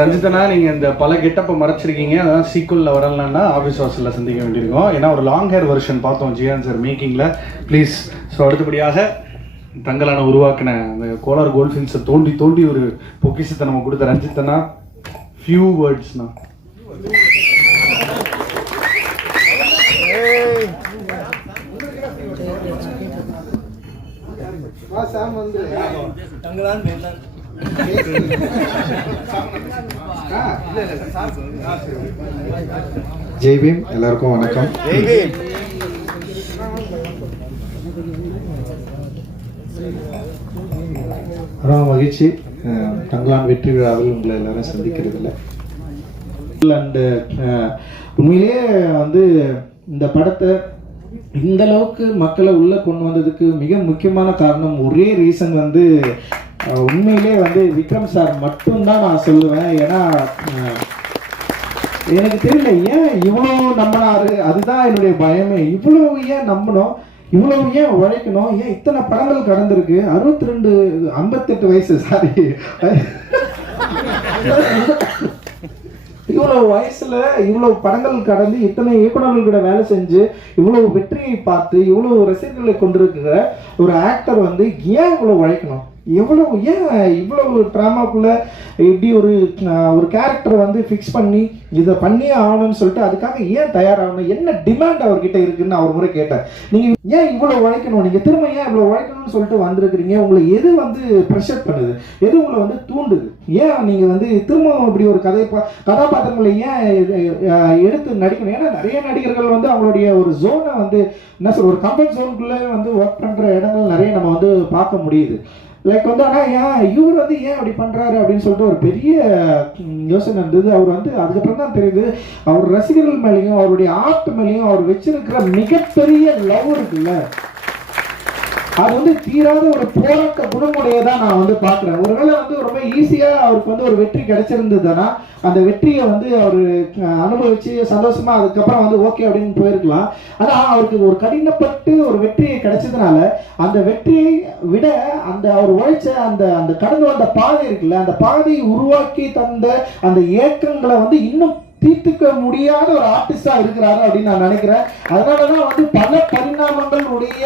ரஞ்சிதனா நீங்க இந்த பல கெட்டப்பை மறைச்சிருக்கீங்க. அதான் சீக்குவல்ல வரலன்னா ஆஃபீஸ் ஹாஸ்டல்ல சந்திக்க வேண்டியிருக்கும். ஏன்னா ஒரு லாங் ஹேர் வெர்ஷன் பார்த்தோம் ஜியான் சார் மேக்கிங்ல ப்ளீஸ் ஸோ அடுத்தபடியாக தங்கலான உருவாக்கின அந்த கோலார் கோல்ஃபின்ஸை தோண்டி தோண்டி ஒரு பொக்கிஷத்தை நம்ம கொடுத்த ரஞ்சித்தனா ஃபியூ வேர்ட்ஸ்னா ஜெய் பீம் எல்லாருக்கும் வணக்கம். ரொம்ப மகிழ்ச்சி. அஹ், தங்கலான் வெற்றி விழாவில் உங்களை எல்லாரும் சந்திக்கிறதுல அண்டு உண்மையிலேயே வந்து இந்த படத்தை இந்த அளவுக்கு மக்களை உள்ள கொண்டு வந்ததுக்கு மிக முக்கியமான காரணம் ஒரே ரீசன் வந்து உண்மையிலே வந்து விக்ரம் சார் மட்டும்தான் நான் சொல்லுவேன். ஏன்னா எனக்கு தெரியல ஏன் இவ்வளோ நம்பினாரு? அதுதான் என்னுடைய பயமே. இவ்வளோ ஏன் நம்பணும் இவ்வளவு ஏன் உழைக்கணும்? ஏன் இத்தனை படங்கள் கடந்திருக்கு? அறுபத்தி ரெண்டு ஐம்பத்தெட்டு வயசு சாரி இவ்வளவு வயசுல இவ்வளவு படங்கள் கடந்து இத்தனை இயக்குநர்கள் கூட வேலை செஞ்சு இவ்வளவு வெற்றியை பார்த்து இவ்வளவு ரசிகர்களை கொண்டிருக்கிற ஒரு ஆக்டர் வந்து ஏன் இவ்வளவு உழைக்கணும்? எவ்வளவு ஏன் இவ்வளவு ட்ராமாக்குள்ளே இப்படி ஒரு ஒரு கேரக்டர் வந்து ஃபிக்ஸ் பண்ணி இதை பண்ணியே ஆகணும்னு சொல்லிட்டு அதுக்காக ஏன் தயாராகணும்? என்ன டிமாண்ட் அவர்கிட்ட இருக்குன்னு அவர் முறை கேட்டேன் நீங்கள் ஏன் இவ்வளோ உழைக்கணும்? நீங்கள் திரும்ப ஏன் இவ்வளோ உழைக்கணும்னு சொல்லிட்டு வந்திருக்கிறீங்க? உங்களை எது வந்து ப்ரெஷர் பண்ணுது? எது உங்களை வந்து தூண்டுது? ஏன் நீங்கள் வந்து திரும்ப இப்படி ஒரு கதை பா- கதாபாத்திரங்களை ஏன் எடுத்து நடிக்கணும்? ஏன்னா நிறைய நடிகர்கள் வந்து அவங்களுடைய ஒரு ஜோனை வந்து என்ன சொல்ற ஒரு கம்ஃபர்ட் ஜோனுக்குள்ளே வந்து ஒர்க் பண்ணுற இடங்கள் நிறைய நம்ம வந்து பார்க்க முடியுது. லைக் வந்து ஆனால் ஏன் இவர் வந்து ஏன் அப்படி பண்ணுறாரு அப்படின்னு சொல்லிட்டு ஒரு பெரிய யோசனை இருந்தது. அவர் வந்து அதுக்கப்புறம் தான் தெரியுது அவர் ரசிகர்கள் மேலேயும் அவருடைய ஆர்ட் மேலேயும் அவர் வச்சிருக்கிற மிகப்பெரிய லவ் இருக்குல்ல? அது வந்து தீராத ஒரு போராட்ட குணமுடையதான் நான் வந்து பார்க்குறேன். ஒருவேளை வந்து ரொம்ப ஈஸியாக அவருக்கு வந்து ஒரு வெற்றி கிடைச்சிருந்ததுன்னா அந்த வெற்றியை வந்து அவர் அனுபவிச்சு சந்தோஷமா அதுக்கப்புறம் வந்து ஓகே அப்படின்னு போயிருக்கலாம். ஆனால் அவருக்கு ஒரு கடினப்பட்டு ஒரு வெற்றி கிடைச்சதுனால அந்த வெற்றியை விட அந்த அவர் உழைச்ச அந்த அந்த கடந்து வந்த பாதை இருக்குல்ல அந்த பாதையை உருவாக்கி தந்த அந்த ஏக்கங்களை வந்து இன்னும் தீர்த்துக்க முடியாத ஒரு ஆர்டிஸ்டா இருக்கிறாரு அப்படின்னு நான் நினைக்கிறேன். அதனாலதான் வந்து பல பரிணாமங்களுடைய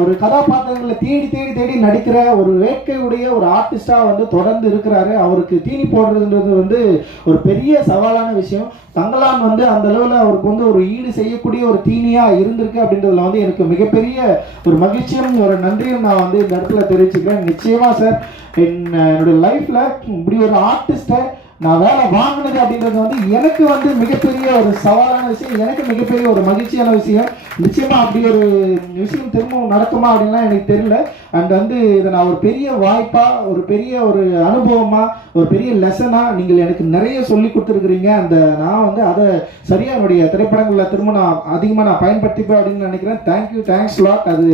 ஒரு கதாபாத்திரங்களை தேடி தேடி தேடி நடிக்கிற ஒரு வேட்கையுடைய ஒரு ஆர்டிஸ்டா வந்து தொடர்ந்து இருக்கிறாரு. அவருக்கு தீனி போடுறதுன்றது வந்து ஒரு பெரிய சவாலான விஷயம். தங்கலான் வந்து அந்த அளவில் அவருக்கு வந்து ஒரு ஈடு செய்யக்கூடிய ஒரு தீனியா இருந்திருக்கு அப்படின்றதுல வந்து எனக்கு மிகப்பெரிய ஒரு மகிழ்ச்சியும் ஒரு நன்றியும் நான் வந்து இந்த இடத்துல தெரிவிச்சுக்கிறேன். நிச்சயமா சார் என் என்னுடைய லைஃப்ல இப்படி ஒரு ஆர்டிஸ்ட்டை நான் வேலை வாங்கினது அப்படின்றது வந்து எனக்கு வந்து மிகப்பெரிய ஒரு சவாலான விஷயம் எனக்கு மிகப்பெரிய ஒரு மகிழ்ச்சியான விஷயம். நிச்சயமா அப்படி ஒரு விஷயம் திரும்பவும் நடக்குமா அப்படின்லாம் எனக்கு தெரியல. அண்ட் வந்து இதை நான் ஒரு பெரிய வாய்ப்பா ஒரு பெரிய ஒரு அனுபவமா ஒரு பெரிய லெசனா நீங்கள் எனக்கு நிறைய சொல்லி கொடுத்துருக்குறீங்க. அந்த நான் வந்து அதை சரியா என்னுடைய திரைப்படங்களில் திரும்ப நான் அதிகமாக நான் பயன்படுத்திப்பேன் அப்படின்னு நினைக்கிறேன். தேங்க்யூ தேங்க்ஸ் லாட் அது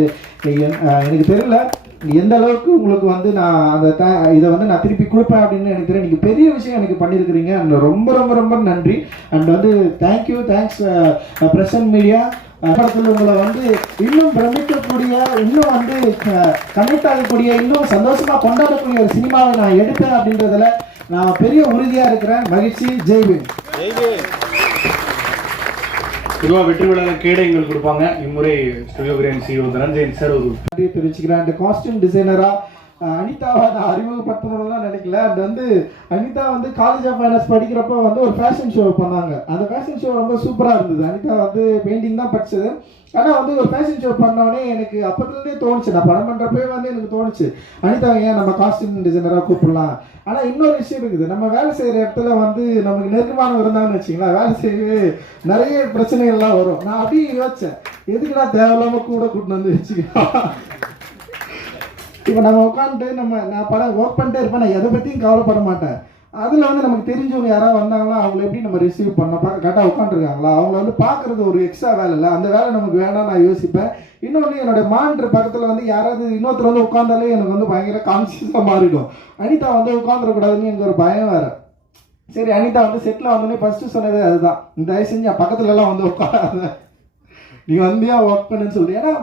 எனக்கு தெரியல. எந்த அளவுக்கு உங்களுக்கு வந்து நான் அந்த த- இதை வந்து நான் திருப்பி கொடுப்பேன் அப்படின்னு நினைக்கிறேன் நீங்கள் பெரிய விஷயம் எனக்கு பண்ணியிருக்கிறீங்க. அண்ட் ரொம்ப ரொம்ப ரொம்ப நன்றி. அண்ட் வந்து தேங்க்யூ தேங்க்ஸ் பிரசன்ட் மீடியா. படத்தில் உங்களை வந்து இன்னும் பிரமிக்கக்கூடிய இன்னும் வந்து கனெக்ட் ஆகக்கூடிய இன்னும் சந்தோஷமா கொண்டாடக்கூடிய ஒரு சினிமாவை நான் எடுப்பேன் அப்படின்றதுல நான் பெரிய உறுதியா இருக்கிறேன். மகிழ்ச்சி. ஜெய்வின் பொதுவாக வெற்றி விழா கேடயங்கள் கொடுப்பாங்க. இம்முறை studio green CEO Dhananjayan sir ஒரு தெரிவிச்சுக்கிறேன் அந்த காஸ்டியூம் டிசைனரா அனிதாவை நான் அறிமுகப்படுத்தணும்லாம் நினைக்கல. அது வந்து அனிதா வந்து காலேஜ் ஆஃப் ஃபைனான்ஸ் படிக்கிறப்ப வந்து ஒரு ஃபேஷன் ஷோ பண்ணாங்க. அந்த ஃபேஷன் ஷோ ரொம்ப சூப்பராக இருந்தது. அனிதா வந்து பெயிண்டிங் தான் படிச்சது. ஆனால் வந்து ஒரு ஃபேஷன் ஷோ பண்ணோடனே எனக்கு அப்போதுலேருந்தே தோணுச்சு. நான் படம் பண்ணுறப்பே வந்து எனக்கு தோணுச்சு. அனிதா ஏன் நம்ம காஸ்டியூம் டிசைனராக கூப்பிடலாம்? ஆனால் இன்னொரு விஷயம் இருக்குது. நம்ம வேலை செய்கிற இடத்துல வந்து நமக்கு நெருக்கமானவர் இருந்தாங்கன்னு வச்சிங்களா வேலை செய்யவே நிறைய பிரச்சனைகள்லாம் வரும். நான் அப்படியே யோசிச்சேன். எதுக்குடா தேவையில்லாமல் கூட கூட்டின்னு வந்து வச்சுக்கலாம்? இப்போ நம்ம உட்காந்துட்டு நம்ம நான் படம் ஒர்க் பண்ணிட்டே இருப்பேன் நான் எதை பற்றியும் கவலைப்பட மாட்டேன். அதில் வந்து நமக்கு தெரிஞ்சவங்க யாராவது வந்தாங்களா அவங்கள எப்படி நம்ம ரிசீவ் பண்ணோம் கரெக்டாக உட்காந்துருக்காங்களா அவங்கள வந்து பார்க்குறது ஒரு எக்ஸ்ட்ரா வேலை இல்லை. அந்த வேலை நமக்கு வேணாம் நான் யோசிப்பேன். இன்னொன்று என்னோட மான்ற பக்கத்தில் வந்து யாராவது இன்னொருத்தர் வந்து உட்காந்தாலே எனக்கு வந்து பயங்கர கான்சியஸாக மாறிடும். அனிதா வந்து உட்காந்துடக்கூடாதுன்னு எனக்கு ஒரு பயம் வேறு. சரி அனிதா வந்து செட்டில் வந்தோடனே ஃபஸ்ட்டு சொன்னதே அதுதான். இந்த தயவு செஞ்சு பக்கத்துலலாம் வந்து உட்காராத. நீ வந்தியா ஒர்க் பண்ணுன்னு சொல்லி ஏன்னா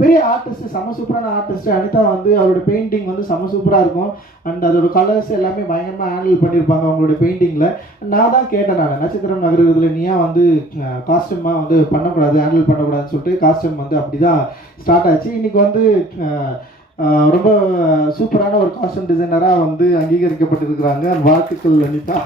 பெரிய ஆர்டிஸ்ட் செம சூப்பரான ஆர்டிஸ்ட் அனிதா வந்து அவரோட பெயிண்டிங் வந்து செம சூப்பராக இருக்கும். அண்ட் அதோட கலர்ஸ் எல்லாமே பயங்கரமாக ஹேண்டில் பண்ணியிருப்பாங்க அவங்களோட பெயிண்டிங்கில் நான் தான் கேட்டேன் நான் நட்சத்திரம் நகரத்தில் நீயா வந்து காஸ்டியூமாக வந்து பண்ணக்கூடாது ஹேண்டில் பண்ணக்கூடாதுன்னு சொல்லிட்டு காஸ்டியூம் வந்து அப்படி தான் ஸ்டார்ட் ஆச்சு. இன்றைக்கி வந்து ரொம்ப சூப்பரான ஒரு காஸ்டியூம் டிசைனராக வந்து அங்கீகரிக்கப்பட்டிருக்கிறாங்க. வாழ்த்துக்கள் அனிதா.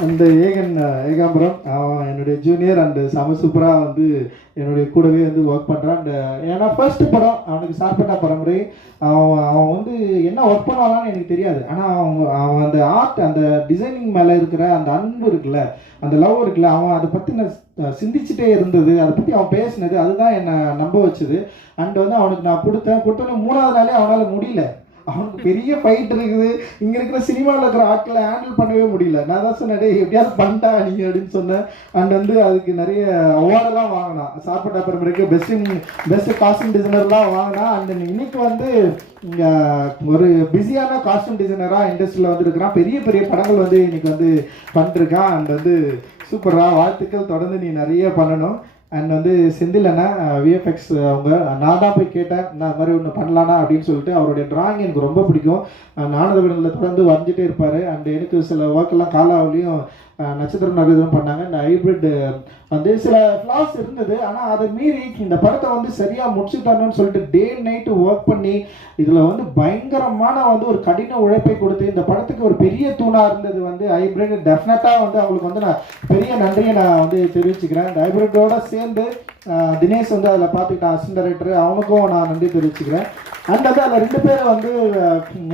அந்த ஏகன் ஏகாம்பரம் அவன் என்னுடைய ஜூனியர் அண்டு செம சூப்பராக வந்து என்னுடைய கூடவே வந்து ஒர்க் பண்ணுறான் அண்ட் ஏன்னா ஃபர்ஸ்ட் படம் அவனுக்கு சார்பட்டா பரம்பரை அவன் அவன் வந்து என்ன ஒர்க் பண்ணுவானான்னு எனக்கு தெரியாது. ஆனால் அவன் அவன் அந்த ஆர்ட் அந்த டிசைனிங் மேலே இருக்கிற அந்த அன்பு இருக்குல்ல அந்த லவ் இருக்குல்ல அவன் அதை பற்றி நான் சிந்திச்சுட்டே இருந்தது. அதை பற்றி அவன் பேசினது அதுதான் என்னை நம்ப வச்சுது. அண்ட் வந்து அவனுக்கு நான் கொடுத்தேன். கொடுத்தோன்னே மூணாவது நாளே அவனால் முடியல. அவனுக்கு பெரிய ஃபைட் இருக்குது. இங்கே இருக்கிற சினிமாவில் இருக்கிற ஆட்களை ஹேண்டில் பண்ணவே முடியல. நான் தான் சொன்னேன் எப்படியாவது பண்ணிட்டா நீ? அப்படின்னு சொன்னேன். அண்ட் வந்து அதுக்கு நிறைய அவார்டெல்லாம் வாங்கினான். சாப்பிட்ட பிறகு பெஸ்ட் பெஸ்ட் காஸ்டியூம் டிசைனர்லாம் வாங்கினா அண்ட் இன்னைக்கு வந்து இங்கே ஒரு பிஸியான காஸ்டியூம் டிசைனராக இண்டஸ்ட்ரியில் வந்துருக்கிறான். பெரிய பெரிய படங்கள் வந்து இன்னைக்கு வந்து பண்ணிருக்கான் அண்ட் வந்து சூப்பராக வாழ்த்துக்கள். தொடர்ந்து நீ நிறைய பண்ணணும். அண்ட் வந்து செந்தில் விஎஃப்எக்ஸ் அவங்க நான் தான் போய் கேட்டேன். நான் மாதிரி ஒன்று பண்ணலானா அப்படின்னு சொல்லிட்டு அவருடைய டிராயிங் எனக்கு ரொம்ப பிடிக்கும். நானதவிடனில் தொடர்ந்து வரைஞ்சிட்டே இருப்பார். அண்ட் எனக்கு சில ஒர்க்கெல்லாம் காலாவிலையும் நட்சத்திரம் நகரம் பண்ணாங்க. இந்த ஹைப்ரிட் வந்து சில ஃப்ளாஸ் இருந்தது. ஆனால் அதை மீறி இந்த படத்தை வந்து சரியாக முடிச்சுட்டாங்கன்னு சொல்லிட்டு டே நைட்டு ஒர்க் பண்ணி இதில் வந்து பயங்கரமான வந்து ஒரு கடின உழைப்பை கொடுத்து இந்த படத்துக்கு ஒரு பெரிய தூணாக இருந்தது வந்து ஹைப்ரிட் டெஃபினட்டாக வந்து அவங்களுக்கு வந்து நான் பெரிய நன்றியை நான் வந்து தெரிவிச்சுக்கிறேன். இந்த ஹைப்ரிட்டோட சேர்ந்து தினேஷ் வந்து அதில் பார்த்துக்கிட்டேன் அசிஸ்டன்ட் டைரக்டர் அவனுக்கும் நான் நன்றி தெரிவிச்சுக்கிறேன். அண்ட் வந்து அதில் ரெண்டு பேரும் வந்து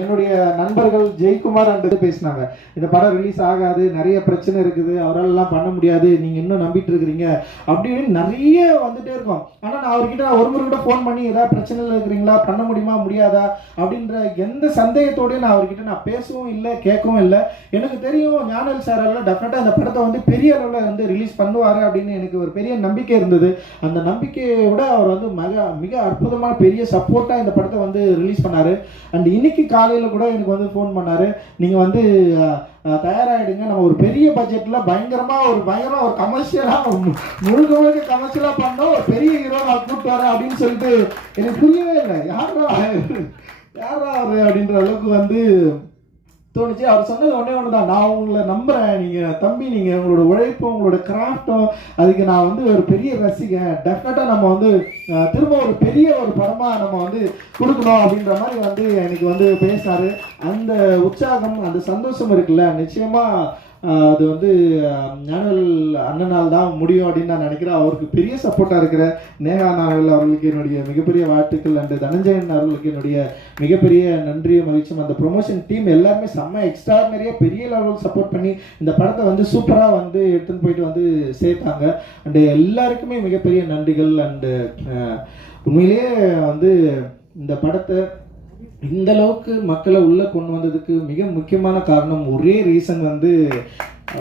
என்னுடைய நண்பர்கள் ஜெய்குமார் அண்ட் இது பேசினாங்க. இந்த படம் ரிலீஸ் ஆகாது நிறைய பிரச்சனை இருக்குது அவரால் பண்ண முடியாது நீங்கள் இன்னும் நம்பிட்டு இருக்கிறீங்க அப்படின்னு நிறைய வந்துட்டே இருக்கும். ஆனால் நான் அவர்கிட்ட ஒரு முறை கூட ஃபோன் பண்ணி ஏதாவது பிரச்சனையில் இருக்கிறீங்களா பண்ண முடியுமா முடியாதா அப்படின்ற எந்த சந்தேகத்தோடயும் நான் அவர்கிட்ட நான் பேசவும் இல்லை கேட்கவும் இல்லை. எனக்கு தெரியும் ஞானல் சாரால் டெஃபினட்டாக அந்த படத்தை வந்து பெரிய அளவில் வந்து ரிலீஸ் பண்ணுவார் அப்படின்னு எனக்கு ஒரு பெரிய நம்பிக்கை இருந்தது. அந்த நம்பிக்கையை விட அவர் வந்து மிக மிக அற்புதமான பெரிய சப்போர்ட்டாக இந்த படத்தை வந்து ரிலீஸ் பண்ணார். அண்ட் இன்னைக்கு காலையில் கூட எனக்கு வந்து ஃபோன் பண்ணார். நீங்கள் வந்து தயாராகிடுங்க நம்ம ஒரு பெரிய பட்ஜெட்டில் பயங்கரமாக ஒரு பயங்கரமாக ஒரு கமர்ஷியலாக முழுக்க முழுக்க கமர்ஷியலாக பண்ணோம். ஒரு பெரிய ஹீரோ நான் கூப்பிட்டு வரேன் அப்படின்னு சொல்லிட்டு எனக்கு புரியவே இல்லை. யாரா யாரா அவர் அப்படின்ற அளவுக்கு வந்து தோணுச்சு. அவர் சொன்னது ஒன்றே ஒன்று தான் நான் உங்களை நம்புகிறேன் நீங்கள் தம்பி நீங்கள் உங்களோட உழைப்பும் உங்களோட கிராஃப்டும் அதுக்கு நான் வந்து ஒரு பெரிய ரசிகன். டெஃபினட்டாக நம்ம வந்து திரும்ப ஒரு பெரிய ஒரு படமாக நம்ம வந்து கொடுக்கணும் அப்படின்ற மாதிரி வந்து எனக்கு வந்து பேசினார். அந்த உற்சாகம் அந்த சந்தோஷம் இருக்குல்ல நிச்சயமாக அது வந்து ஞானல் அண்ணனால் தான் முடியும் அப்படின்னு நான் நினைக்கிறேன். அவருக்கு பெரிய சப்போர்ட்டாக இருக்கிற நேகா நாவல் அவர்களுக்கு என்னுடைய மிகப்பெரிய வாழ்த்துக்கள் அண்டு தனஞ்சயன் அவர்களுக்கு என்னுடைய மிகப்பெரிய நன்றியும் மகிழ்ச்சியும். அந்த ப்ரொமோஷன் டீம் எல்லாருமே செம்ம எக்ஸ்ட்ராடனரியாக பெரிய லெவல் சப்போர்ட் பண்ணி இந்த படத்தை வந்து சூப்பராக வந்து எடுத்துன்னு போயிட்டு வந்து சேர்த்தாங்க. அண்டு எல்லாருக்குமே மிகப்பெரிய நன்றிகள். அண்டு உண்மையிலேயே வந்து இந்த படத்தை இந்த அளவுக்கு மக்களை உள்ளே கொண்டு வந்ததுக்கு மிக முக்கியமான காரணம் ஒரே ரீசன் வந்து